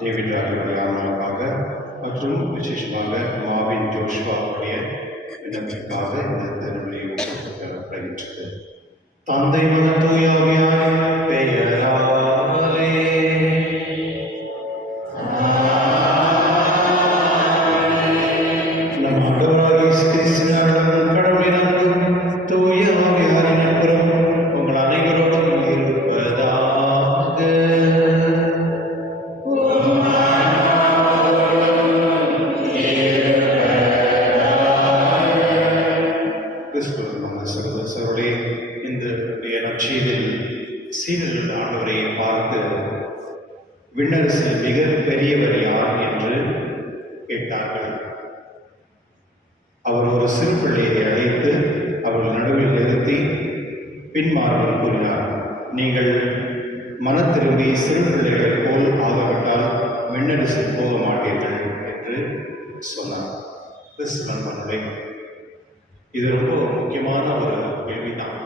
David ஆகியோருக்காக மற்றும் விசேஷமாக மாவின் ஜோஷ்வாவுடைய விண்ணப்பத்திற்காக இந்த திருவிழி ஒப்புக்கொள்ளப்படுகின்றது. தந்தை மகன் தூய ஆவியாரின் பெயராலே நம் ஆண்டவராகிய இயேசு கிறிஸ்துவின் அருளும் கடவுளின் அன்பும் தூய ஆவியாரின் நட்பும் உங்கள் அனைவரோடும் இருப்பதாக. சகோதரர்களே, இந்த நற்செய்தியில் சீடர்கள் ஆண்டவரை பார்த்து விண்ணரசில் மிக பெரியவர் யார் என்று கேட்டார்கள். அவர் ஒரு சிறு பிள்ளையை அழைத்து அவர்கள் நடுவில் நிறுத்தி பின்மாறுதல் கூறினார். நீங்கள் மனம் திரும்பி சிறு பிள்ளைகளைப் போல் ஆகப்பட்டால் விண்ணரசில் போக மாட்டீர்கள் என்று சொன்னார். கிறிஸ்துவின் பண்பை இது ரொம்ப முக்கியமான ஒரு கேள்விதான்.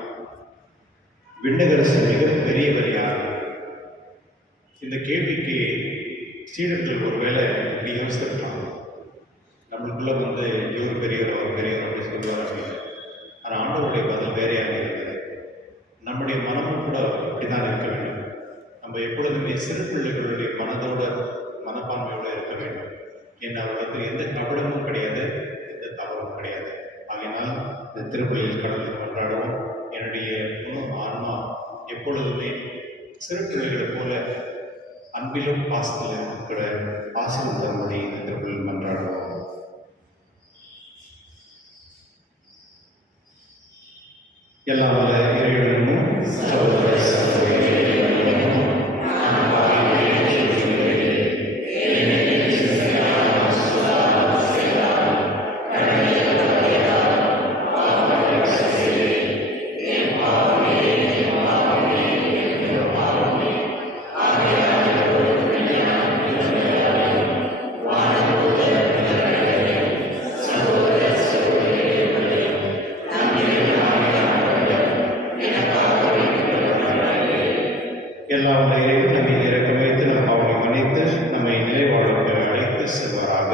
விண்ணரசு மிக பெரியவர் யார்? இந்த கேள்விக்கு சீடர்கள் ஒருவேளை இப்படி யோசித்திருக்கலாம். நம்மளுக்குள்ள இவர் பெரியவர் அவர் பெரியவர் அப்படி சொல்லுவார் அப்படின்னு. ஆனால் ஆண்டவருடைய பதில் வேறையாக இருக்கிறது. நம்முடைய மனமும் கூட அப்படிதான் இருக்க வேண்டும். நம்ம எப்பொழுதுமே சிறு பிள்ளைகளுடைய மனப்பான்மையோடு இருக்க வேண்டும். ஏன்னா அவர்களுக்கு எந்த கபடமும் கிடையாது, எந்த தவறும் கிடையாது. ஆகையினால் இந்த திருப்பலியில் கடவுளை கொண்டாடுவோம். என்னுடைய முழு ஆன்மா எப்பொழுதுமே சிறு பிள்ளைகளைப் போல அன்பிலும் பாசத்திலும் இருக்கிற ஆசீர்வாதம்படி இந்த திருப்பலியில் கொண்டாடுவோம். எல்லா வல்ல இறைவனும் சகோதர எல்லாம் இறைவன் நம்மை இறக்கம் வைத்து நம் பாவங்களை மன்னித்து நம்மை நிலைவாழ்வுக்கு அழைத்து செல்வாராக.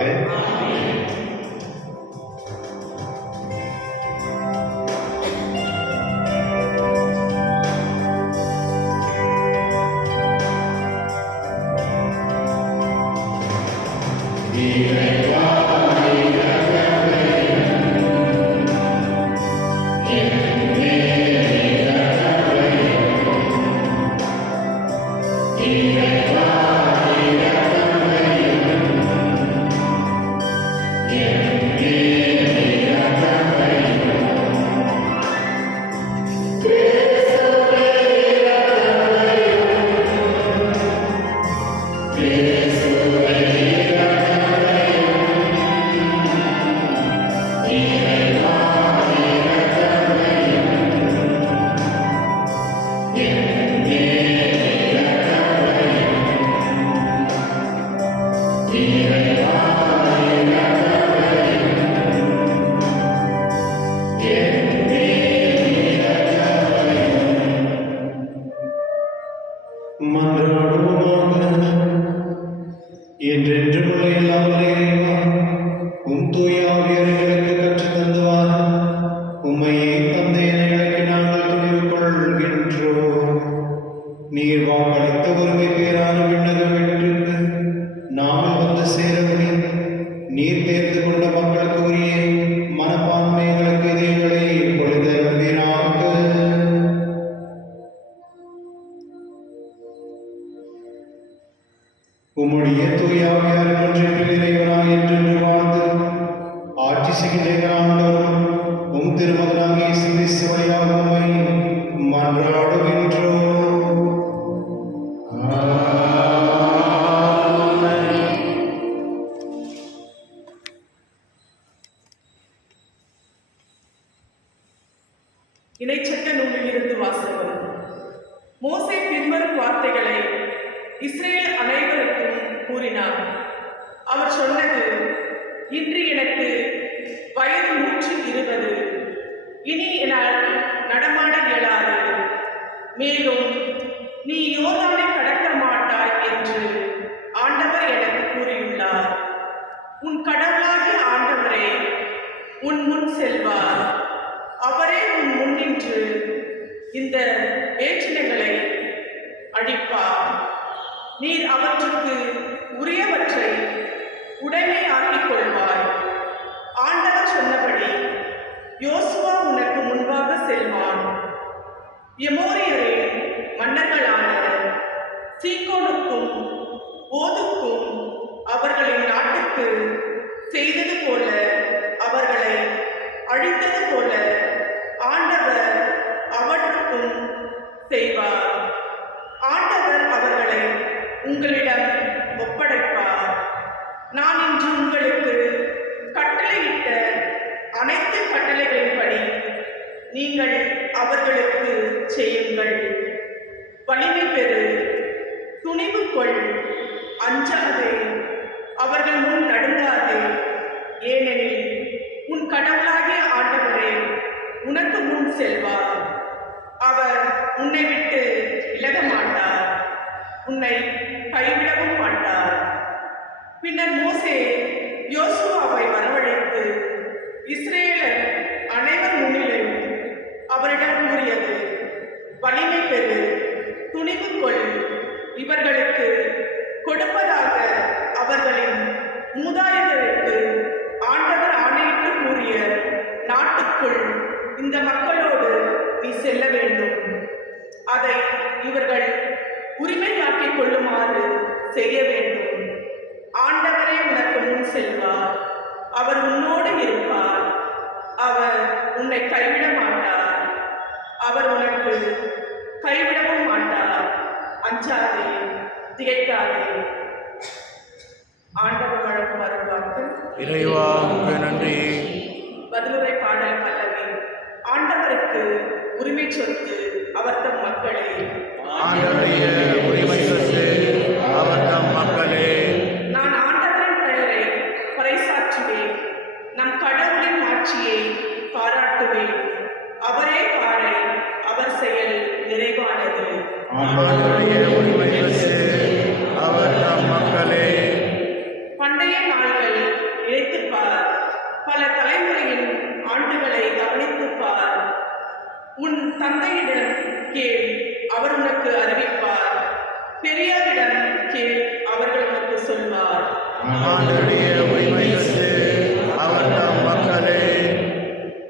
ஒருமை பேரான விண்ணக வெற்றுக்கு நாங்கள் வந்து சேரவே நீர் தேர்ந்து கொண்ட மக்களுக்கு உரிய மனப்பான்மைகளுக்கு இதயங்களை பொழுதவீராக. உம்முடைய தூயாவியார் ஒன்றில் இறைவனாய் என்று வாழ்ந்து ஆட்சி செய்கின்ற ஆண்டவரும் உம் திருமகனாகிய இயேசு கிறிஸ்து வழியாக உம்மை மன்றாடுகின்றோம். இணைச்சட்ட நூலிலிருந்து வாசகம். மோசே பின்வரும் வார்த்தைகளை இஸ்ரேல் அனைவருக்கும் கூறினார். அவர் சொன்னது, இன்று எனக்கு வயது 120, இனி என்னால் நடமாட இயலாது. மேலும் நீ யோர்தானை கடக்க மாட்டாய் என்று ஆண்டவர் எனக்கு கூறியுள்ளார். உன் கடவுளாகிய ஆண்டவரே உன் முன் செல்வார். அவரே உன் முன்னின்று இந்த வேற்றினங்களை அழிப்பார். நீர் அவற்றுக்கு உரியவற்றை உடைமை ஆக்கிக் கொள்வாய். ஆண்டவர் சொன்னபடி யோசுவா உனக்கு முன்பாக செல்வான். எமோரியரின் மன்னர்களான சீகோனுக்கும் ஓதுக்கும் அவர்களின் நாட்டுக்கு செய்தது போல, அவர்களை அழித்தது போல ஆண்டவர் அவற்றுக்கும் செய்வார். ஆண்டவர் அவர்களை உங்களிடம் ஒப்படைப்பார். நான் இன்று உங்களுக்கு கட்டளையிட்ட அனைத்து கட்டளைகளின்படி நீங்கள் அவர்களுக்கு செய்யுங்கள். வலிமை பெறு, துணிவு கொள், அஞ்சாதே, அவர்கள் முன் நடுங்காதே. ஏனெனில் உன் கடவுளாகிய ஆண்டவரே உனக்கு முன் செல்வார். அவர் உன்னை விட்டு விலக மாட்டார், உன்னை கைவிடவும் மாட்டார். பின்னர் மோசே யோசுவாவை வரவழைத்து இஸ்ரேலர் அனைவர் முன்னிலையும் அவரிடம் கூறியது, வலிமை பெறு, துணிவு கொள், இவர்களுக்கு கொடுப்பதாக அவர்களின் மூதாதையருக்கு ஆண்டவர் ஆணையிட்டு கூறிய நாட்டுக்குள் இந்த மக்களோடு நீ செல்ல வேண்டும். அதை இவர்கள் உரிமையாக்கிக் கொள்ளுமாறு செய்ய வேண்டும். ஆண்டவரே உனக்கு முன் செல்வார். அவர் உன்னோடு இருப்பார். அவர் உன்னை கைவிட மாட்டார். அவர் உனக்கு கைவிடவும் மாட்டார். அஞ்சாதே, திகைக்காதே. ஆண்டவர் வழங்கும் அருள்வாக்கு. இறைவா உமக்கு நன்றி. பதிலுரை பாடல் பல்லவி. ஆண்டவருக்கு உரிமை சொத்து அவர் தம் மக்களே. ஆண்டவருடைய உரிமை சொத்து அவர் தம் மக்களே. நான் ஆண்டவரின் பெயரை பறைசாற்றுவேன். நம் கடவுளின் ஆட்சியை பாராட்டுவேன். அவரே பாறை, அவர் செயல் நிறைவானது. ஆண்டவருடைய உரிமை சொத்து அவர் தம் மக்களே. பண்டைய நாள்கள் இழைத்துப் பார், பல தலைமுறையின் ஆண்டுகளை கவனித்துப் பார். உன் தந்தையிடம் கேள், அவர் உனக்கு அறிவிப்பார். பெரியாரிடம் கேள், அவர்கள் உனக்கு சொல்வார். ஆண்டவருடைய உரிமை சொத்து அவர் தம் மக்களே.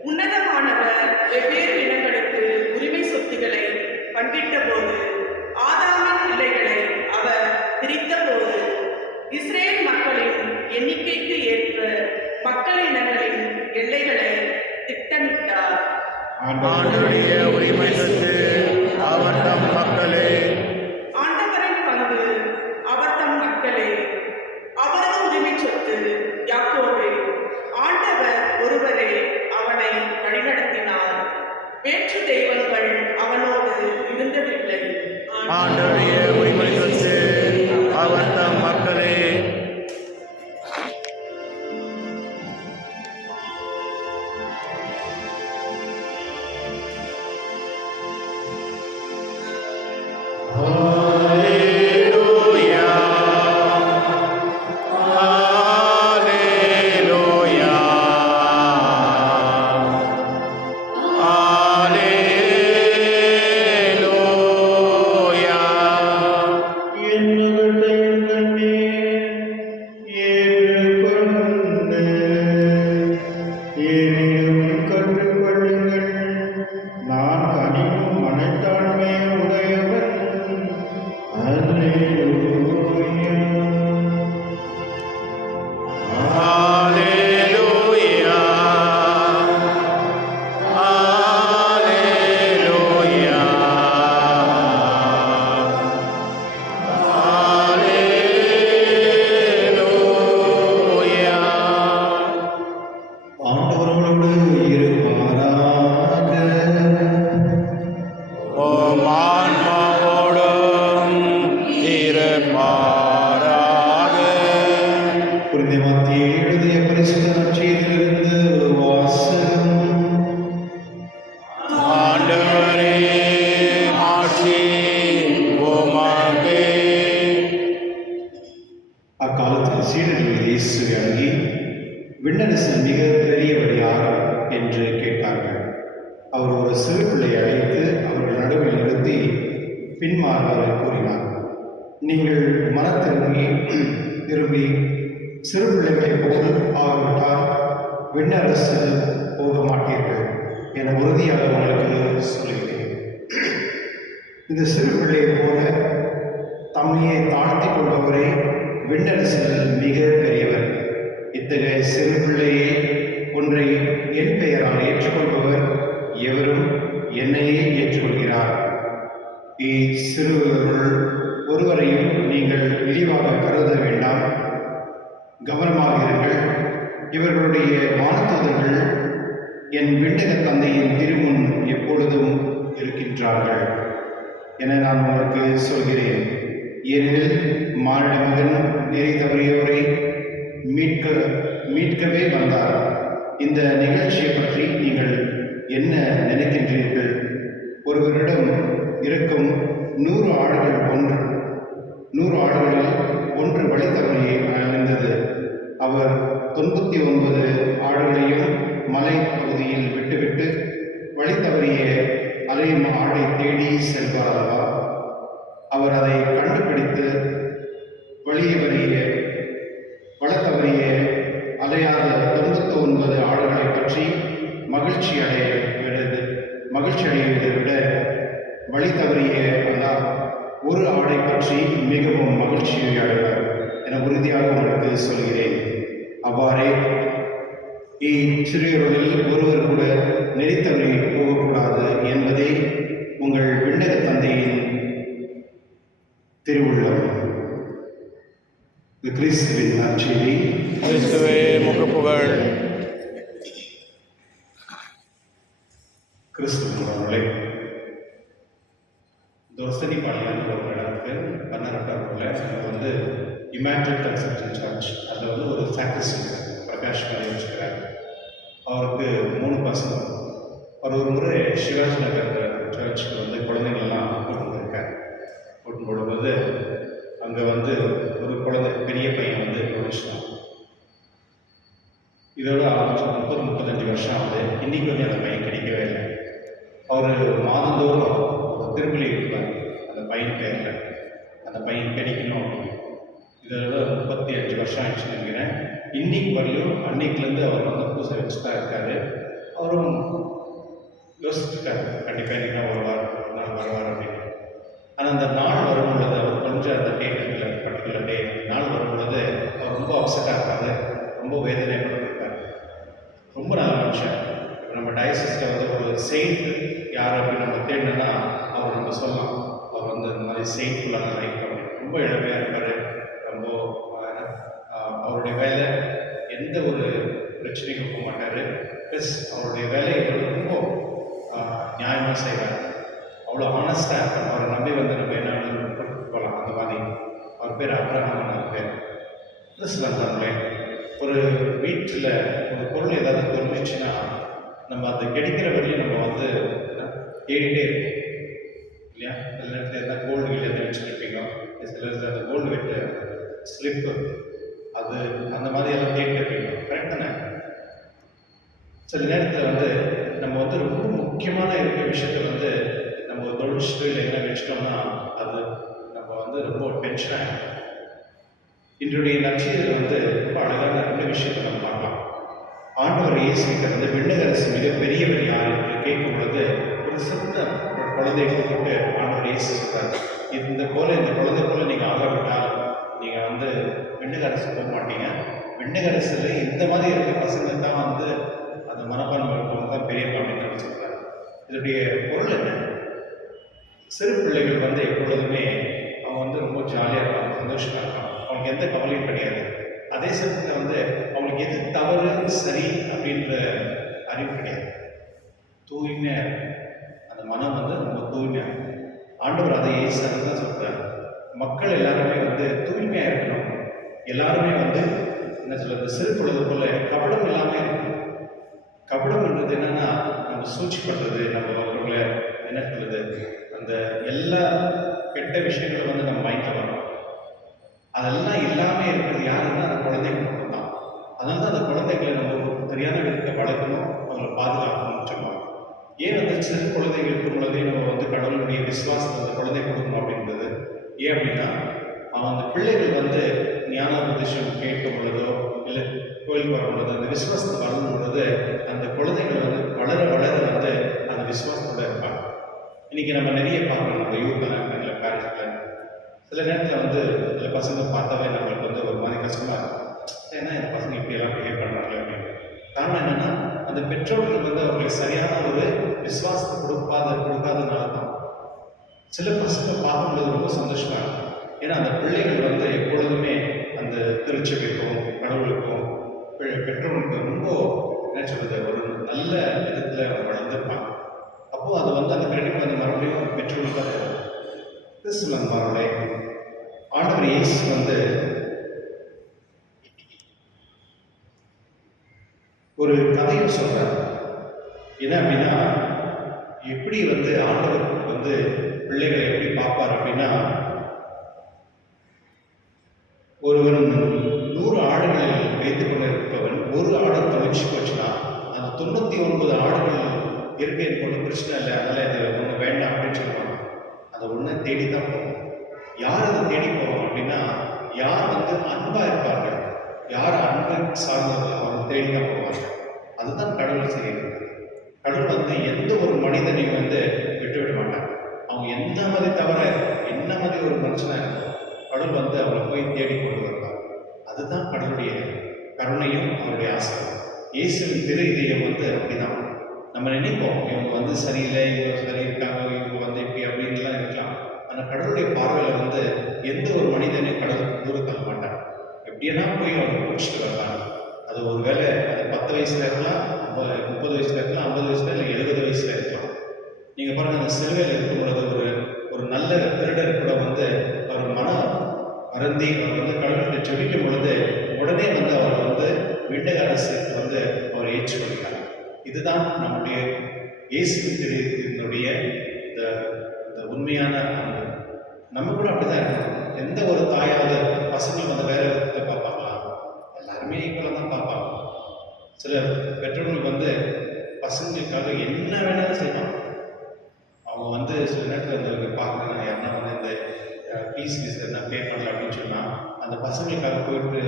உன்னதமானவர் வெவ்வேறு இனங்களுக்கு உரிமை சொத்துக்களை பங்கிட்ட போது, ஆதாமின் பிள்ளைகளை அவர் பிரித்த போது, இஸ்ரேல் மக்களின் எண்ணிக்கைக்கு ஏற்ப மக்கள் இனங்களின் எல்லைகளை திட்டமிட்டார். ஆண்டவருடைய உரிமை சொத்து அவர் தம் மக்களே. ஆண்டவரின் பங்கு அவர் தம் மக்களே. அவரது உரிமை சொத்து யாக்கோபே. ஆண்டவர் ஒருவரே அவனை வழிநடத்தினார். வேற்று தெய்வங்கள் அவனோடு இருந்ததில்லை. ஆண்டவருடைய உரிமை சொத்து அவர் தம் மக்களே. ஆண்டவரே ஆட்சி உமக்கே. அக்காலத்தில் சீடர்கள் இயேசுவை அணுகி, விண்ணரசில் மிக பெரியவர் யார் என்று கேட்டார்கள். அவர் ஒரு சிறு பிள்ளையை அழைத்து அவர்கள் நடுவில் நிறுத்தி பின்மாறுமாறு கூறினார். நீங்கள் திரும்பி சிறு பிள்ளைகளைப் போல் ஆகிவிட்டால் விண்ணரசில் போக மாட்டீர்கள் என உறுதியாக உங்களுக்கு சொல்கிறேன். இந்த சிறு பிள்ளையைப் போல தம்மையே தாழ்த்திக் கொள்பவரே விண்ணரசில் மிக பெரியவர். இத்தகைய சிறு பிள்ளையே ஒன்றை என் பெயரால் ஏற்றுக்கொள்பவர் எவரும் என்னையே ஏற்றுக்கொள்கிறார். இச்சிறுவர்கள் ஒருவரையும் நீங்கள் இழிவாக கருத வேண்டாம். கவனமாக இருங்கள். இவர்களுடைய வானதூதர்கள் என் விண்ணக தந்தையின் திருமுன் எப்பொழுதும் இருக்கின்றார்கள் என நான் உங்களுக்கு சொல்கிறேன். ஏனெனில் மானிட மகன் நெறி தவறியோரை மீட்கவே வந்தார். இந்த நிகழ்ச்சியை பற்றி நீங்கள் என்ன நினைக்கின்றீர்கள்? ஒருவரிடம் இருக்கும் 100 ஆடுகளில் ஒன்று வழி தவறி அழிந்தது. அவர் 99 ஆடுகளையும் மலை பகுதியில் விட்டுவிட்டு வழி தவறிய அலையும் ஆடை தேடி செல்வார் அல்லவா? அவர் அதை கண்டுபிடித்து வழி தவறிய அலையாத 99 ஆடுகளை பற்றி மகிழ்ச்சி அடைவதை விட வழி தவறிய அந்த ஒரு ஆடை பற்றி மிகவும் மகிழ்ச்சியை அடைவார் என உறுதியாக உங்களுக்கு சொல்கிறேன். அவ்வாறே இச்சிறியோரில் ஒருவர் கூட நெறி தவறி போகக்கூடாது என்பதே உங்கள் விண்ணக தந்தையின் திருவுள்ளம். இது கிறிஸ்துவின் நற்செய்தி. கிறிஸ்துவே உமக்கு புகழ். கிறிஸ்துவர்களே, தோசனி பாளையம் ஒரு இடத்துக்கு பன்னரட்டாவில் அங்கே இமானுவேல் கன்செப்ஷன் சர்ச் அதில் ஒரு சாக்ரிஸ்ட் பிரகாஷ் மாதிரி வச்சுக்கிறார். அவருக்கு 3 பசங்க. அவர் ஒரு முறை சிவாஜி நகர் சர்ச்சுக்கு குழந்தைங்களெல்லாம் கூட்டிருக்கார். கூட்டும் பொழுது அங்கே ஒரு குழந்தை பெரிய பையன் நுழைச்சிட்டான். இதோட ஆரம்பிச்சு 30-35 வருஷம் ஆகுது. இன்றைக்கி அந்த பையன் கிடைக்கவே இல்லை. அவர் மாதந்தோறும் ஒரு திருப்பலி இருப்பார் அந்த பையன் பேரில். அந்த பையன் கிடைக்கணும் அப்படின்னு. இதோட 35 வருஷம் ஆயிடுச்சுன்னு நினைக்கிறேன். இன்னைக்கு வரலையும் அன்னைக்குலேருந்து அவர் பூசை வச்சு தான் இருக்காரு. அவரும் யோசிச்சுருக்காரு, கண்டிப்பாக இன்னைக்கு ஒரு நாள் வருவார் அப்படின்னு. ஆனால் அந்த நாள் வரும் பொழுது அவர் கொஞ்சம் அந்த டேட்டில் பர்டிகுலர் டே நாள் வரும் பொழுது அவர் ரொம்ப அப்செட்டாக இருக்காரு, ரொம்ப வேதனைப்பட்டிருக்காரு. ரொம்ப நல்ல மனுஷன். நம்ம டயசிஸில் ஒரு செயின்ட் யார் அப்படின்னு நம்ம தேடினா அவர் நம்ம சொல்லலாம். அவர் இந்த மாதிரி செயின்ஃபுல்லான லைஃப் அப்படின்னு ரொம்ப இளமையாக இருப்பார். ரொம்ப அவருடைய வேலை எந்த ஒரு பிரச்சனைக்கும் போக மாட்டார். ப்ளஸ் அவருடைய வேலையை ரொம்ப நியாயமாக செய்வார். அவ்வளோ ஆனஸ்டாக இருப்பார். அவரை நம்பி நம்ம என்ன போகலாம் அந்த மாதிரி. அவர் பேர் அப்ரஹாம் பேர். ப்ளஸ் ஒரு வீட்டில் ஒரு பொருள் ஏதாவது தெரிஞ்சிச்சுன்னா நம்ம அது கிடைக்கிற வரையும் நம்ம தேடிட்டே இருப்போம் இல்லையா? சில நேரத்தில் எதாவது கோல்டு வெளியே வச்சுருப்பீங்க. சில நேரத்தில் அந்த கோல்டு வெட்டு ஸ்லிப்பு அது அந்த மாதிரி எல்லாம் தேடிட்டு இருப்பீங்க. கரெக்ட் தானே? சில நேரத்தில் நம்ம ரொம்ப முக்கியமான இருக்கிற விஷயத்தை நம்ம தொழிச்சிட்டு இல்லை எல்லாம் வச்சிட்டோம்னா அது நம்ம ரொம்ப டென்ஷனாக இருக்கும். இன்றைய நற்செய்தியில் ரொம்ப அழகான 2 விஷயத்தை நம்ம பார்க்கலாம். ஆண்டவர் இயேசுக்கிறது விண்ணக அரசு மிக பெரியவர் யார் என்று கேட்கும் பொழுது ஒரு சின்ன குழந்தையை கூப்பிட்டு ஆண்டவர் இயேசு சொல்றாரு, இந்த குழந்தை போல நீங்கள் ஆகாவிட்டால் நீங்கள் விண்ணக அரசு போக மாட்டீங்க. விண்ணக அரசில் இந்த மாதிரி இருக்கிற பசங்க தான் அந்த மனப்பான்மை இருக்கவங்க தான் பெரியப்பா அப்படின்னு சொல்கிறார். இதனுடைய பொருள் என்ன? சிறு பிள்ளைகள் எப்பொழுதுமே அவங்க ரொம்ப ஜாலியாக இருப்பாங்க, சந்தோஷமாக இருப்பாங்க. அவங்களுக்கு எந்த கவலையும் கிடையாது. அதே சமயத்தில் அவங்களுக்கு எது தவறு சரி அப்படின்ற அறிவு கிடையாது. தூய்மையாக இருக்கும் அந்த மனம் ரொம்ப தூய்மையாக இருக்கும். ஆண்டவர் அதை ஏசாக தான் சொல்கிறார். மக்கள் எல்லாருமே தூய்மையாக இருக்கணும். எல்லாருமே என்ன சொல்கிறது, சிறு பொழுது போல கபடம் இல்லாமல் இருக்கணும். கபடம்ன்றது என்னன்னா நம்ம சூழ்ச்சி பண்ணுறது, நம்ம அவங்களை என்ன சொல்றது, அந்த எல்லா கெட்ட விஷயங்களை வந்து நம்ம மைண்டில் வரும். அதெல்லாம் இல்லாமல் இருக்கிறது யாருன்னா அந்த குழந்தைங்க மட்டும்தான். அதனால தான் அந்த குழந்தைகளை நம்ம சரியான விதத்தை வளர்க்கணும், அவங்களை பாதுகாக்கணும்னு சொல்லுவாங்க. ஏன் வந்து சிறு குழந்தைகள் இருக்கும் பொழுதே நம்ம வந்து கடவுளுடைய விசுவாசத்தை அந்த குழந்தை கொடுக்கணும் அப்படின்றது ஏன் அப்படின்னா, அவன் அந்த பிள்ளைகள் வந்து ஞானோபதேசம் கேட்கும் பொழுதோ இல்லை கோயிலுக்கு வரும் பொழுது அந்த விசுவாசத்தை வளரும் பொழுது அந்த குழந்தைகள் வந்து வளர வளர வந்து அந்த விசுவாசத்தோட இருப்பாங்க. இன்னைக்கு நம்ம நிறைய பார்க்கணும், நம்ம யூத்தில் இல்லை பேரண்ட்ஸில் சில நேரத்தில் வந்து சில பசங்க பார்த்தாவே நம்மளுக்கு வந்து ஒரு மாதிரி கஷ்டமாக இருக்கும். ஏன்னா இந்த பசங்க இப்படியெல்லாம் பிஹேவ் பண்ணுறாங்க அப்படின்னு. காரணம் என்னென்னா அந்த பெற்றோர்கள் வந்து அவர்களுக்கு சரியான ஒரு விசுவாசத்தை கொடுக்காதனால தான். சில பசங்க பார்க்கும்போது ரொம்ப சந்தோஷமாக இருக்கும். ஏன்னா அந்த பிள்ளைகள் வந்து எப்பொழுதுமே அந்த திருச்சபைக்கும் கடவுளுக்கும் பெற்றோர்களுக்கு ரொம்ப என்ன சொல்றது ஒரு நல்ல விதத்தில் வளர்ந்துருப்பாங்க. அப்போது அது வந்து அந்த கிரெடிட் வந்து மறுபடியும் பெற்றோர்களுக்கு அது கிறிஸ்துவன்மாரோட ஆண்டவர் இயேசு வந்து ஒரு கதையை சொல்றார். என்ன அப்படின்னா, எப்படி வந்து ஆண்டவர் வந்து பிள்ளைகளை எப்படி பார்ப்பார் அப்படின்னா, ஒருவன் 100 ஆடுகளில் வைத்து கொண்டிருப்பவன் ஒரு ஆடை தொலைச்சி போச்சுன்னா அந்த 99 ஆடுகள் இருப்பேன் கொண்டு பிரச்சனை இல்லை, அதனால இது ஒன்று வேண்டாம் அப்படின்னு சொல்லுவாங்க. அதை ஒன்று தேடி தான் போவோம். யார் அதை தேடி போவோம் அப்படின்னா, யார் வந்து அன்பா இருப்பார்கள், யார் அன்பு சார்ந்தவர்கள் அவங்க தேடி தான் போவாங்க. அதுதான் கடவுள் செய்யுது. கடவுள் வந்து எந்த ஒரு மனிதனையும் வந்து விட்டுவிட மாட்டாங்க. அவங்க எந்த மாதிரி தவறாக இருக்கும், என்ன மாதிரி ஒரு மனுஷனாக இருக்கும், கடவுள் வந்து அவரை போய் தேடி கொண்டு வருவார். அதுதான் கடவுளுடைய கருணையும் அவருடைய ஆசை. இயேசுவின் திரு இதயம் வந்து அப்படிதான். நம்ம நினைப்போம் இவங்க வந்து சரியில்லை, இவங்க சரி இருக்காங்க, இவங்க வந்து இப்படி அப்படின்லாம் இருக்கலாம். ஆனால் கடவுளுடைய பார்வையில் வந்து எந்த ஒரு மனிதனையும் கடவுள் தூர தள்ள மாட்டாங்க. எப்படின்னா போய் அவங்க பிடிச்சிட்டு வரலாம். அது ஒரு வேளை அது 10 வயசுல இருக்கலாம், 30 வயசுல இருக்கலாம், 50 வயசுல இல்லை 70 வயசுல இருக்கலாம். நீங்கள் பாருங்கள், அந்த சிலுவையில் இருக்கும் பொழுது ஒரு நல்ல திருடர் கூட வந்து அவர் மனம் வருந்தி அவர் வந்து கடவுள்கிட்ட ஜெபிக்கும் பொழுது உடனே வந்து அவர் வந்து விண்ணக அரசுக்கு வந்து அவர் ஏற்றுக்கொள்கிறார். இதுதான் நம்முடைய இயேசுவின் திருடைய இந்த உண்மையான அன்பு. நம்ம கூட அப்படிதான் இருக்கணும். எந்த ஒரு தாயாவது பசங்க வந்து வேற விதத்தை பார்ப்பாங்களா? எல்லாருமே ஈக்குவலாக தான் பார்ப்பாங்க. சில பெற்றோர்கள் வந்து பசங்களுக்காக என்ன வேணாலும் செய்வாங்க. அவங்க வந்து சில நேரத்தில் வந்து பார்க்குறாங்க, யாருன்னா வந்து இந்த ஃபீஸ் நான் பே பண்ணல அப்படின்னு சொன்னால் அந்த பசங்களுக்காக போயிட்டு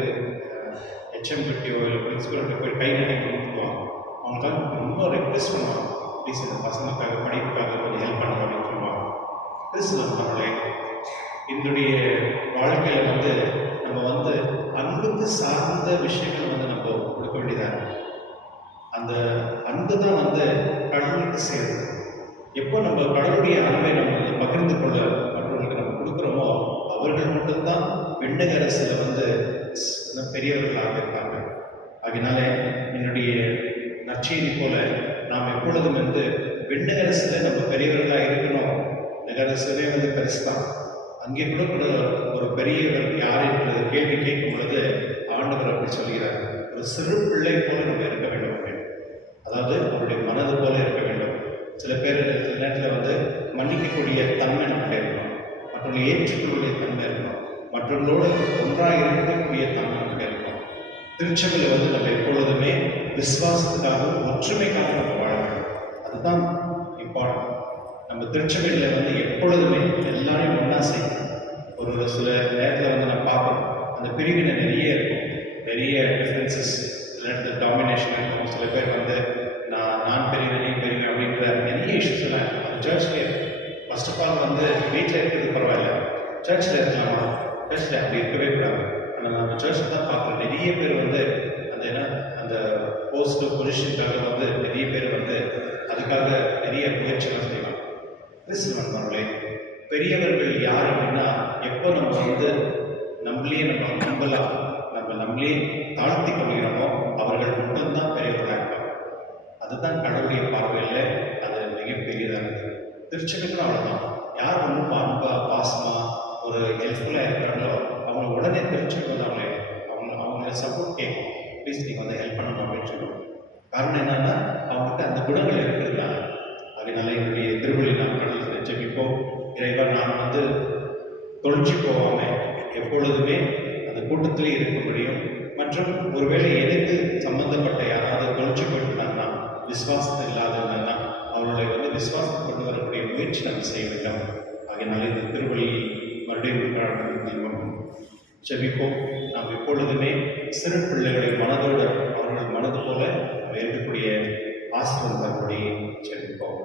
ஹெச்எம் கிட்டயோ இல்லை பிரின்சிபல்கிட்ட போய் கை நீட்டி கொடுத்துருவாங்க. அவங்களுக்காக ரொம்ப ரெக்வெஸ்ட் பண்ணுவாங்க, ப்ளீஸ் இந்த பசங்களுக்காக படிப்புக்காக கொஞ்சம் ஹெல்ப் பண்ணுங்க அப்படின்னு சொல்லுவாங்க. கிறிஸ்துவர்களே, என்னுடைய வாழ்க்கையில் வந்து நம்ம வந்து அன்புக்கு சார்ந்த விஷயங்கள் வந்து நம்ம கொடுக்க வேண்டியதாக இருக்கு. அந்த அன்பு தான் வந்து கடவுளுக்கு சேருது. எப்போ நம்ம கடவுளுடைய அன்பை நம்ம வந்து பகிர்ந்து கொள்ள மற்றவர்களுக்கு நம்ம கொடுக்குறோமோ அவர்கள் மட்டும்தான் விண்ணக அரசில் வந்து பெரியவர்களாக இருப்பாங்க. அதனால என்னுடைய நற்செய்தி போல நாம் எப்பொழுதும் வந்து விண்ணக அரசில் நம்ம பெரியவர்களாக இருக்கணும். நகரசவே வந்து பெருசு தான். அங்கே கூட ஒரு பெரியவர் யார் என்று கேள்வி கேட்கும் பொழுது ஆண்டவர் அப்படி சொல்கிறார், ஒரு சிறு பிள்ளை போல நம்ம இருக்க வேண்டும் அப்படின்னு. அதாவது அவருடைய மனது போல இருக்க வேண்டும். சில பேர் சில நேரத்தில் வந்து மன்னிக்கக்கூடிய தன்மை நம்மகிட்ட இருக்கணும், மற்றவர்களை ஏற்றுக்கொள்ளக்கூடிய தன்மை இருக்கணும், மற்றவர்களோடு ஒன்றாக இருக்கக்கூடிய தன்மை நம்மகிட்ட இருக்கணும். திருச்சபையில் வந்து நம்ம எப்பொழுதுமே விசுவாசத்துக்காகவும் ஒற்றுமைக்காக நம்ம வாழ வேண்டும். அதுதான் இம்பார்ட்டன்ட். நம்ம திருச்சபையில் வந்து எப்பொழுதுமே எல்லாரையும் ஒன்றா செய்யணும். ஒரு சில நேரத்தில் வந்து நம்ம பார்க்கணும், அந்த பிரிவினை நிறைய இருக்கும், நிறைய டிஃப்ரென்சஸ், சில நேரத்தில் டாமினேஷன் இருக்கும். சில பேர் வந்து நான் பெரியவன் நீ பெரியவன் அப்படின்ற நிறைய இஷ்யூஸ் எல்லாம் இருக்கும். அந்த சர்ச்லேயே ஃபர்ஸ்ட் ஆஃப் ஆல் வந்து வீட்டில் இருக்கிறது பரவாயில்ல, சர்ச்சில் இருக்கலாமா? சர்ச்சில் அப்படி இருக்கவே கூடாது. ஆனால் நம்ம சர்ச்சில் தான் பார்க்குறோம் நிறைய பேர் வந்து அந்த அந்த போஸ்ட் பொசிஷனுக்காக வந்து நிறைய பேர் வந்து அதுக்காக நிறைய முயற்சிகள் செய்வாங்க. கிறிஸ்துவர்களே, பெரியவர்கள் யார் அப்படின்னா எப்போ நம்ம வந்து நம்மளே நம்மளே தாழ்த்தி கொள்கிறோமோ அவர்கள் மட்டும்தான் பெரியவர்களாக இருப்பாங்க. அதுதான் கடவுளுடைய பார்வையில் அது மிகப்பெரியதானது. திருச்சபைக்கும் அவ்வளோதான். யார் ரொம்ப அன்பா பாசமா ஒரு ஹெல்ப்ஃபுல்லாக இருக்கிறாங்களோ அவங்க உடனே திருச்சபை வந்து அவங்கள சப்போர்ட் கேட்கும், ப்ளீஸ் நீங்கள் வந்து ஹெல்ப் பண்ணணும் அப்படின்னு சொல்லுவாங்க. காரணம் என்னன்னா அவங்களுக்கு அந்த குணங்கள் இருக்கிறதுனால. அதனால என்னுடைய திருவள்ளி நாட்களில் ஜெபிப்போம். இறைவா, நான் வந்து தொலைச்சி போகாம எப்பொழுதுமே அந்த கூட்டத்திலே இருக்கும்படியும், மற்றும் ஒருவேளை எனக்கு சம்பந்தப்பட்ட யாராவது தொலைச்சி போயிட்டாங்கன்னா, விசுவாசம் இல்லாதவங்கன்னா அவர்களை வந்து விசுவாசம் கொண்டு வரக்கூடிய முயற்சி நம்ம செய்ய வேண்டும். அதனால இந்த திருவள்ளி மறுபடியும் ஜெபிப்போம். நாம் எப்பொழுதுமே சிறு பிள்ளைகளின் மனதோடு அவர்கள் மனது போல இருக்கக்கூடிய ஆசீர்வாதப்படி ஜெபிப்போம்.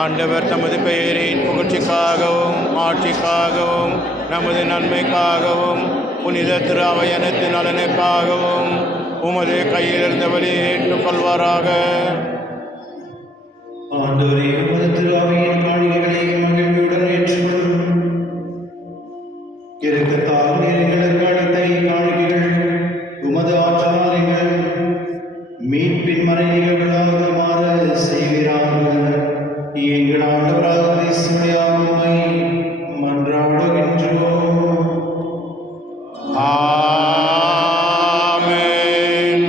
ஆண்டவர் தமது பெயரின் புகழ்ச்சிக்காகவும் ஆட்சிக்காகவும் நமது நன்மைக்காகவும் புனித திரு அவையனத்தின் நலனுக்காகவும் உமது கையிலிருந்தபடி ஏற்றுக்கொள்வாராக. ஆண்டவரே, உமது திரு அவையின் காணிக்கைகளை மகிழ்ச்சியுடன் ஏற்றுக்கொள்ளும். இரக்கத்தால் எங்களுக்கு அளித்த இக்காணிக்கைகள் உமது ஆற்றலால் மீட்பின் மறை நிகழ்வுகளாக மாற செய்கிறார்கள். எங்கள் ஆண்டவராக கிறிஸ்துவின் உம்மை மன்றாடுகின்றோம். ஆமென்.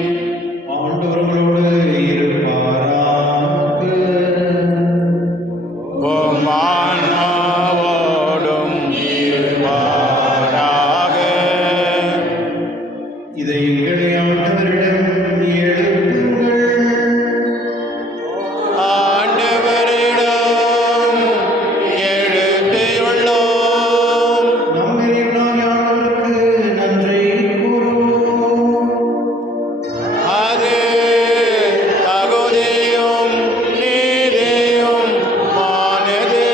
ஆண்டவர்களோடு இருப்பாராக. உம் ஆன்மாவோடும் இருப்பாராக. இதை எங்களை ஆண்டவரிடம் எழுப்புங்கள். ஆண்டவரிடம் எழுப்பியுள்ளோம். நம் இறைவனாகிய ஆண்டவருக்கு நன்றி கூறுவோம். அது தகுதியும் நீதியும் ஆனது.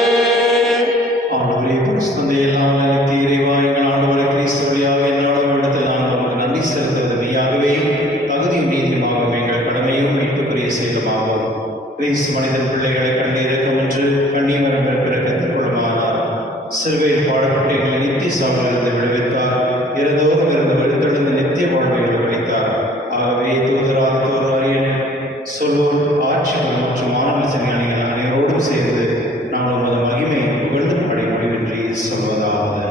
ஆண்டவரே, பரிசுத்த எல்லாம் நினைத்து இறைவா, எங்கள் ஆண்டவரை கிறிஸ்து வழியாக என்னாலும் இடத்தில் நாங்கள் உமக்கு நன்றி செலுத்துவது மெய்யாகவே தகுதியும் நீதியுமாகும். எங்கள் கடமையும் மீட்புக்குரிய செயலுமாகும். கிறிஸ்து மனிதன் பிள்ளைகளை கண்டு இரக்கம் என்று கண்ணியமரம் பிறக்கத்துக் கொள்ளுமானார். சிலுவையில் பாடப்பட்டு எங்களை நித்திய சாவிலிருந்து விடுவித்தார். இருந்தோறும் இருந்து எழுத்தெழுந்த நித்திய வாழ்வை அளித்தார். ஆகவே தூதராத்தோர் அரியணை சொல்லோர் ஆட்சிகள் மற்றும் மாநில ஞானிகள் அனைவரோடும் சேர்ந்து நான் உமது மகிமை புகழ்ந்து பாடி முடிவின்றி சொல்வதாவது.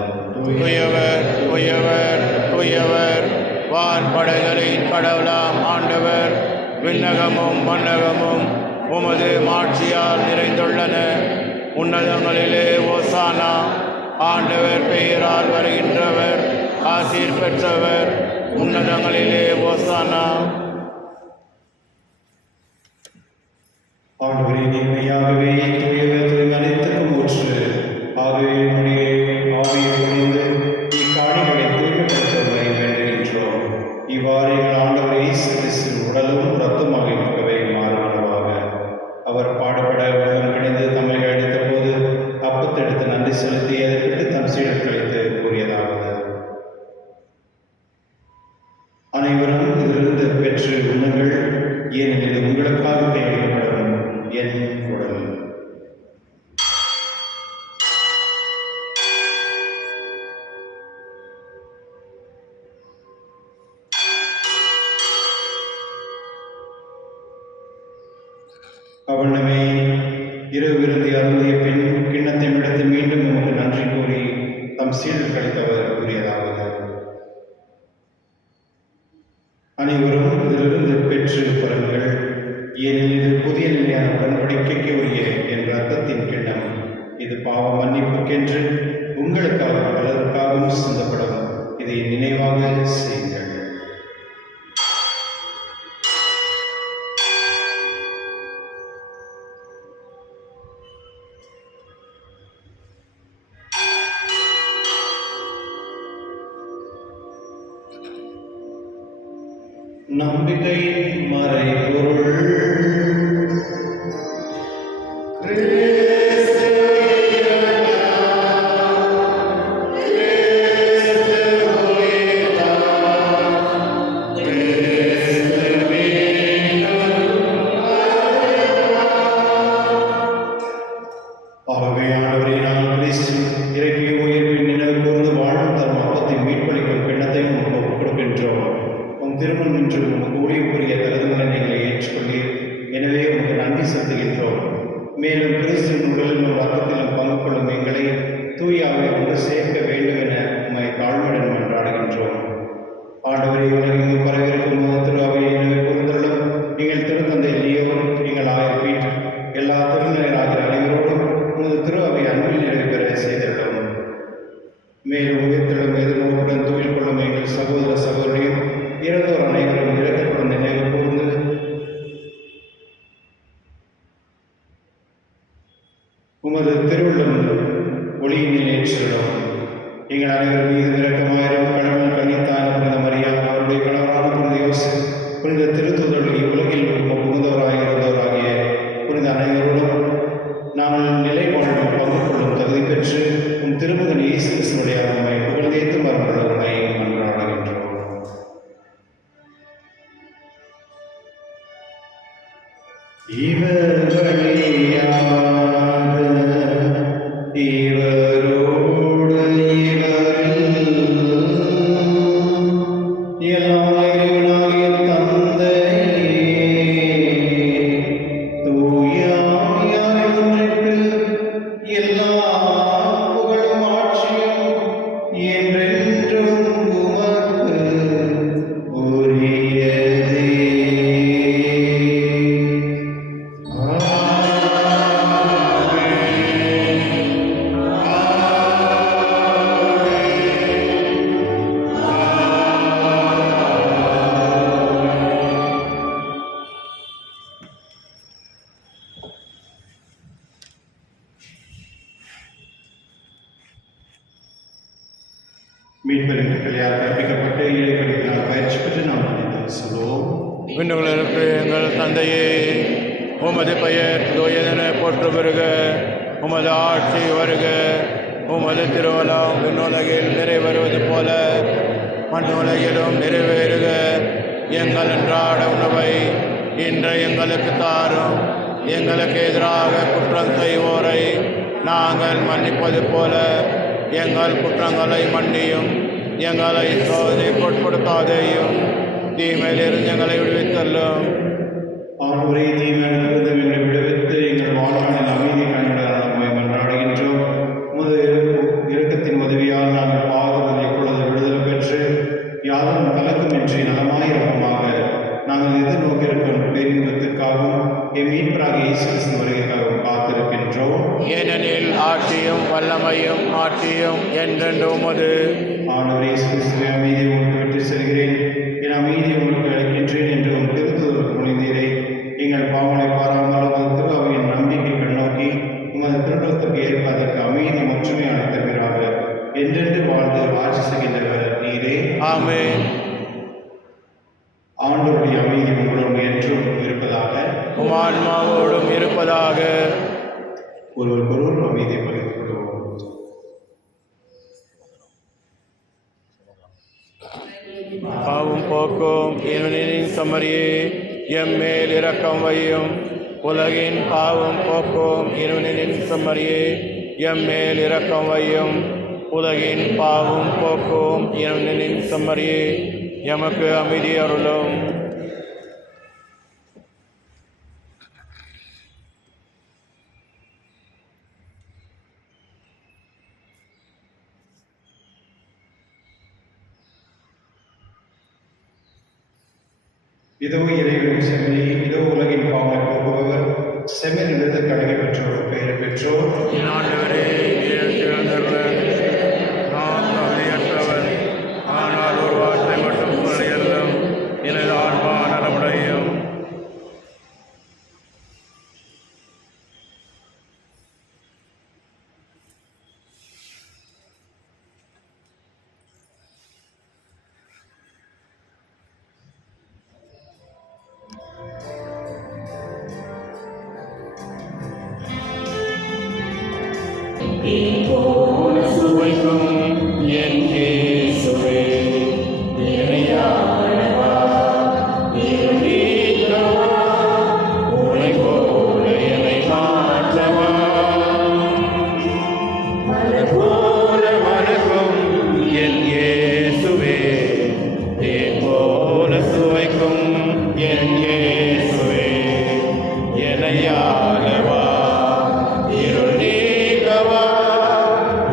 உயவர் உயவர் உயவர் வான்படைகளின் கடவுளாம் ஆண்டவர். விண்ணகமும் மன்னகமும் உமது மாட்சியால் நிறைந்துள்ளன. உன்னதங்களிலே ஓசானா. ஆண்டவர் பெயரால் வருகின்றவர் ஆசீர் பெற்றவர். உன்னதங்களிலே ஓசானா. ஆண்டவரே, நீமையாகவே தூயவர் தூய்மை அனைத்துக்கும் ஊற்று. ஆகவே உம்முடைய ஆவியை பொழிந்து இக்காணிகளை தூய்மைப்படுத்துவதை வேண்டுகின்றோம். இவ்வாறு எங்கள் ஆண்டவர் இயேசு கிறிஸ்துவின் உடலும் இரத்தமாக இருக்கவே மாறுவனவாக. அவர் பாடுபட உள்ளம் கணிந்து தம்மை அழைத்த போது அப்பத்தெடுத்து நன்றி செலுத்தி அதை விட்டு தம் சீடர்களுக்கு கூறியதாவது: அனைவரும் இதிலிருந்து பெற்று உண்ணுங்கள், ஏனெனில் இது உங்களுக்காக கையளிக்கப்படும் என் உடல். அவ்வண்ணமே இரவு விருந்தை அருந்திய பின் கிண்ணத்தை எடுத்து மீண்டும் உமக்கு நன்றி கூறி தம் சீடர்களுக்கு அவர் கூறியதாவது: அனைவரும் இதிலிருந்து பெற்று பருங்கள், ஏனெனில் இது புதிய நிலையான உடன்படிக்கைக்கு உரிய என் இரத்தத்தின் கிண்ணம். இது பாவ மன்னிப்புக்கென்று உங்களுக்காக பலருக்காகவும் சிந்தப்படும். இதை நினைவாக செய்யுங்கள். நம்பிக்கையின் மறைபொருள். ஆகவேயானவரே, நாங்கள் கிறிஸ்து இறக்கிய உயிர்ப்பின் நினைவு கூர்ந்து வாழும் தரும் அப்பத்தை மீட்பளிக்கும் கிண்ணத்தையும் ஒப்புக் கொடுக்கின்றோம். உம் திருமணம் என்று உமக்கு ஊழியம் புரிய தகுதிகளை நீங்கள் ஏற்றுக்கொள்ளீர். எனவே உமக்கு நன்றி செலுத்துகின்றோம். மேலும் கிறிஸ்துவின் உடலிலும் ரத்தத்திலும் பங்கு கொள்ளும் எங்களை தூயாவை ஒன்று சேர்க்க வேண்டும் என உம்மை தாழ்மையுடன் மன்றாடுகின்றோம். ஆண்டவரை உலகெங்கும் பரவிருக்கும் திருவாவை நினைவு கூர்ந்தருளும். எங்கள் திருத்தந்தை லியோ, எங்கள் ஆயர் பீட்டர், எல்லா திருநிலையாகிற அனைவரோடும் உமது திருவாவை அன்பில் நிறைவு பெற செய்தருளும். மேலும் உயிர்த்தெழும் எதிர்நோக்குடன் தூயில் கொள்ளும் எங்கள் சகோதர சகோதரியும் இறந்தோர் அனைவரும் இறக்கப்படும் நினைவு கூர்ந்து உமது திருவுள்ளம் ஒளியினில் ஏற்றிடும். எங்கள் அனைவர் மீது இரக்கமாயிரும். கடவுள் கன்னித்தான புனித மரியா, அவருடைய கணவரான புனித யோசேப்பு, புனித திருத்தூதர்கள், உலகில் புகுந்தவராகிய புனித அனைவரோடும் நாங்கள் நிலை வாழ்வில் பங்கு கொள்ளும் தகுதி பெற்று உம் திருமகன் இயேசு கிறிஸ்துவினுடைய உம்மை புகழ்ந்தேத்தும் அவர்களை மன்றாடுகின்றோம். இவர் வழியாக இவரோடு இவரில் எல்லாம் இறைவனாகிய தந்தையே, தூய ஆவியாரின் ஒன்றிப்பில் எல்லா புகழும் ஆட்சியும் என்றென்றும் உமக்கு உரியதே. மீட்பரின் கட்டளையால் கற்பிக்கப்பட்டு இறைப்படிப்பினால் பயிற்சி பெற்று நாம் சொல்லுவோம். விண்ணுகளுக்கு எங்கள் தந்தையே, உமது பெயர் தூயதென போற்று பெறுக. உமது ஆட்சி வருக. உமது திருவலம் விண்ணுலகில் நிறைவேறுவது போல மண்ணுலகிலும் நிறைவேறுக. எங்கள் அன்றாட உணவை இன்று எங்களுக்கு தாரும். எங்களுக்கு எதிராக குற்றம் செய்வோரை நாங்கள் மன்னிப்பது போல எங்கள் குற்றங்களை மன்னியும். எங்களை சோதனைக்குட்படுத்தாதேயும், தீமையிலிருந்து எங்களை விடுவித்தள்ளும். ஆண்டவரே, தீமையிலிருந்து எங்களை விடுவித்து எங்கள் வாழ்நாளில் அமைதி கண்டால் நம்மை மன்றாடுகின்றோம். உமது இரக்கத்தின் உதவியால் நாங்கள் பாவத்தை எப்பொழுது விடுதலை பெற்று யாரும் கலக்கமின்றி நலமாயிருப்பமாக நாங்கள் எதிர்நோக்கியிருக்கும் பேரின்பத்திற்காகவும் என் மீட்பராக இயேசு கிறிஸ்து வருகைக்காகவும் காத்திருக்கின்றோம். ஏனெனில் ஆட்சியும் வல்லமையும் ஆட்சியும் என்றென்று உமது. ஆண்டவரே, இயேசு கிறிஸ்துவை அமைதியை உங்களுக்கு விட்டு செல்கிறேன், என் அமைதியை உங்களுக்கு அளிக்கின்றேன் என்று உம் திருத்தூதருக்கு மொழிந்தீரே. எங்கள் பாவங்களை பாராமல் உமது திருவாவையின் நம்பிக்கை கண்ணோக்கி உமது திருடத்திற்கு ஏற்ப அதற்கு அமைதி முற்றுமை அளித்தவராக என்றென்று வாழ்ந்து ஆட்சி செய்கின்றவர் நீரே. ஆமென். ஆண்டவருடைய அமைதி உங்களோடு என்றும் இருப்பதாக, உம் ஆன்மாவோடும் இருப்பதாக. ஒருவருக்கொருவர் அமைதியை பகிர்ந்து கொள்வோம். பாவம் போக்கும் இறைவனின் சமரியே, எம்மேல் இரக்கம் வையும். உலகின் பாவம் போக்கும் இறைவனின் சமரியே, எம்மேல் இரக்கம் வையும். உலகின் பாவம் போக்கும் இறைவனின் சமரியே, எமக்கு அமைதி அருளும். இதோ இறைவனின் செம்மறி, இதோ உலகின் பாவங்களை போக்குபவர், செம்மறி நிலத்தில் கடமை பெற்றோர், பெயர் பெற்றோர். என் ஆண்டவரே, நான் தகுதியற்றவர், ஆனால் ஒரு வார்த்தை மட்டும் சொல்லியல்லும் எனது ஆன்மா நலமுடையும். சுவைக்கும் என் இயேசுவே, இணையானவா, இருநீக்கவா, உனைப் போல என்னை மாற்றவா. மலர் போல மணக்கும் என் இயேசுவே, தேன் போல சுவைக்கும் என் இயேசுவே, இணையானவா, இருள் நீக்கவா,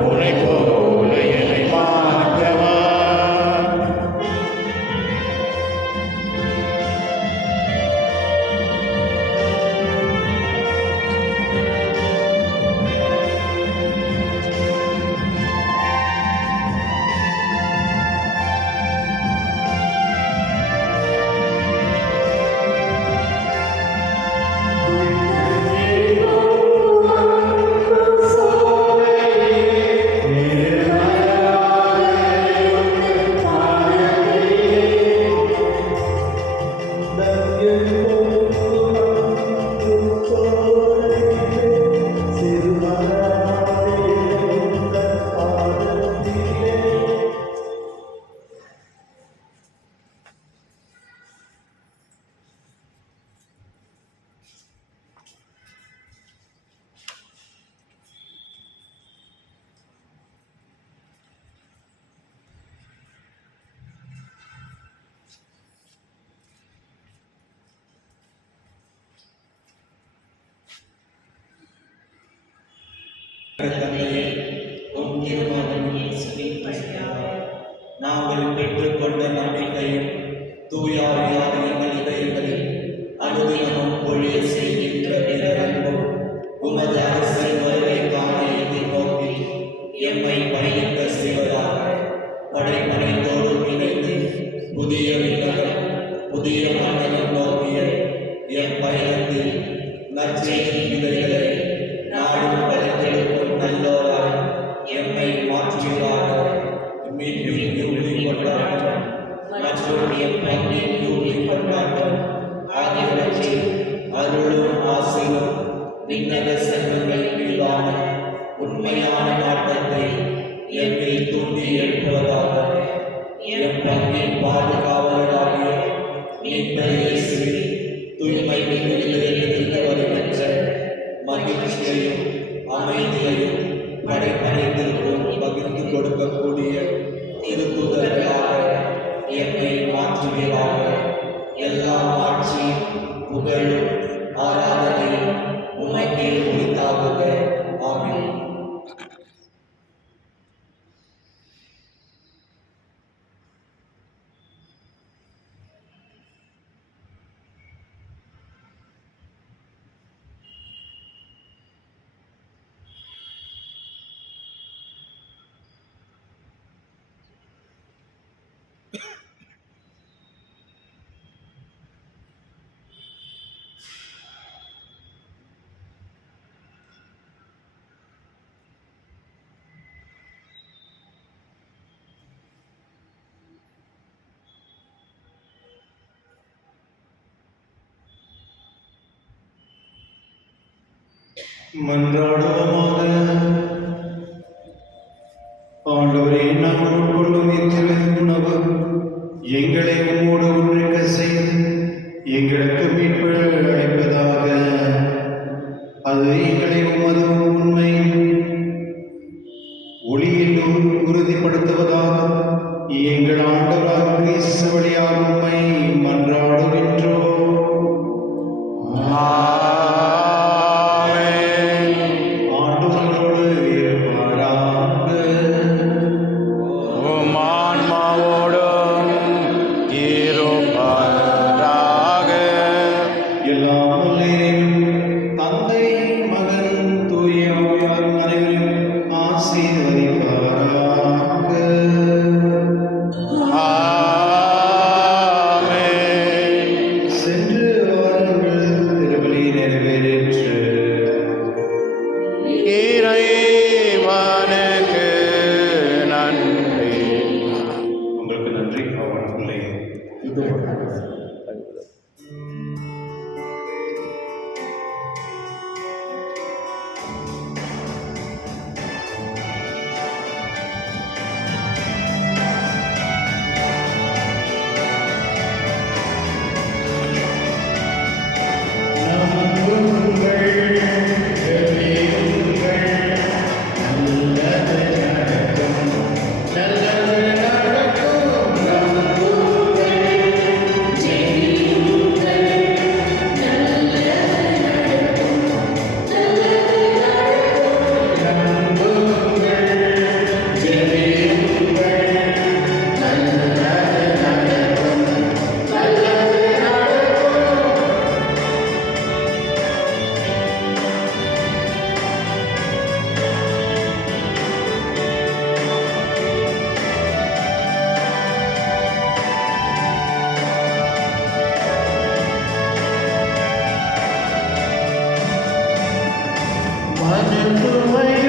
உனைப் போல என்னை மாற்றவா. தந்தையே, உம் திருமகன் இயேசுவின் வழியாக நாங்கள் பெற்றுக்கொண்ட நம்பிக்கையும் தூயாவியான எங்கள் இதயங்களில் அனுதினமும் பொழிய செய்கின்ற பிறரன்பும் உமது அரசின் வருகைக்கான எதிர்நோக்கி எம்மை பயணிக்க செய்வதாக படைப்பனைத்தோடு இணைந்து புதிய விண்ணகம் புதிய மண்டலம் நோக்கிய எம் பயணத்தில் நற்செய்தி விதைகளை நாடும் பரிந்தெடுக்கும் நல்லோராய் எம்மை மாற்றுவதாக. மீட்பின் யூலி கொண்டாட்டம் மற்றும் எம் பங்கின் யூலி கொண்டாட்டம் ஆகியவற்றில் அருளும் ஆசையும் விண்ணக செல்வங்கள் மீதான உண்மையான நாட்டத்தை எம்மில் தூண்டி எழுப்புவதாக. எம் பங்கின் பாதுகாவலராகிய மீட்பர் இயேசுவின் தூய்மை மிகுதியிலிருந்து வருகின்ற மகிழ்ச்சியையும் அமைதியையும் படைப்படைத்திற்கும் பகிர்ந்து கொடுக்கக்கூடிய திருப்புதர்களாக எம்மை மாற்றுவீராக. எல்லா ஆட்சியும் புகழும் ஆராதனையும் உமக்கே உரித்தாகுக. ஆமென். மன்றாடுவோமாக. ஆண்டவரே, நாங்கள் உட்கொள்ளும் இத்திருவுணவு எங்களை உம்மோடு ஒன்றிக்க செய்து எங்களுக்கு மீட்பு அளிப்பதாக. அது எங்களை உமது உண்மை ஒளியில் உறுதிப்படுத்துவதாக. எங்கள் ஆண்டவராக கிறிஸ்து வழியாக உம்மை மன்றாடுகின்றோம். ஆண்டவரோடு இருப்பாராக. உம் ஆன்மாவோடும் இருப்பாராக. எல்லாம் வல்ல இறைவன், தந்தை, மகன், தூய ஆவியார் அனைவரையும் ஆசீர்வதிப்பாராக. ஆமென். சென்று வாருங்கள், திருப்பலி நிறைவேறிற்று. இறைவனுக்கு நன்றி. உங்களுக்கு நன்றி. அவன் பிள்ளை மனதுமை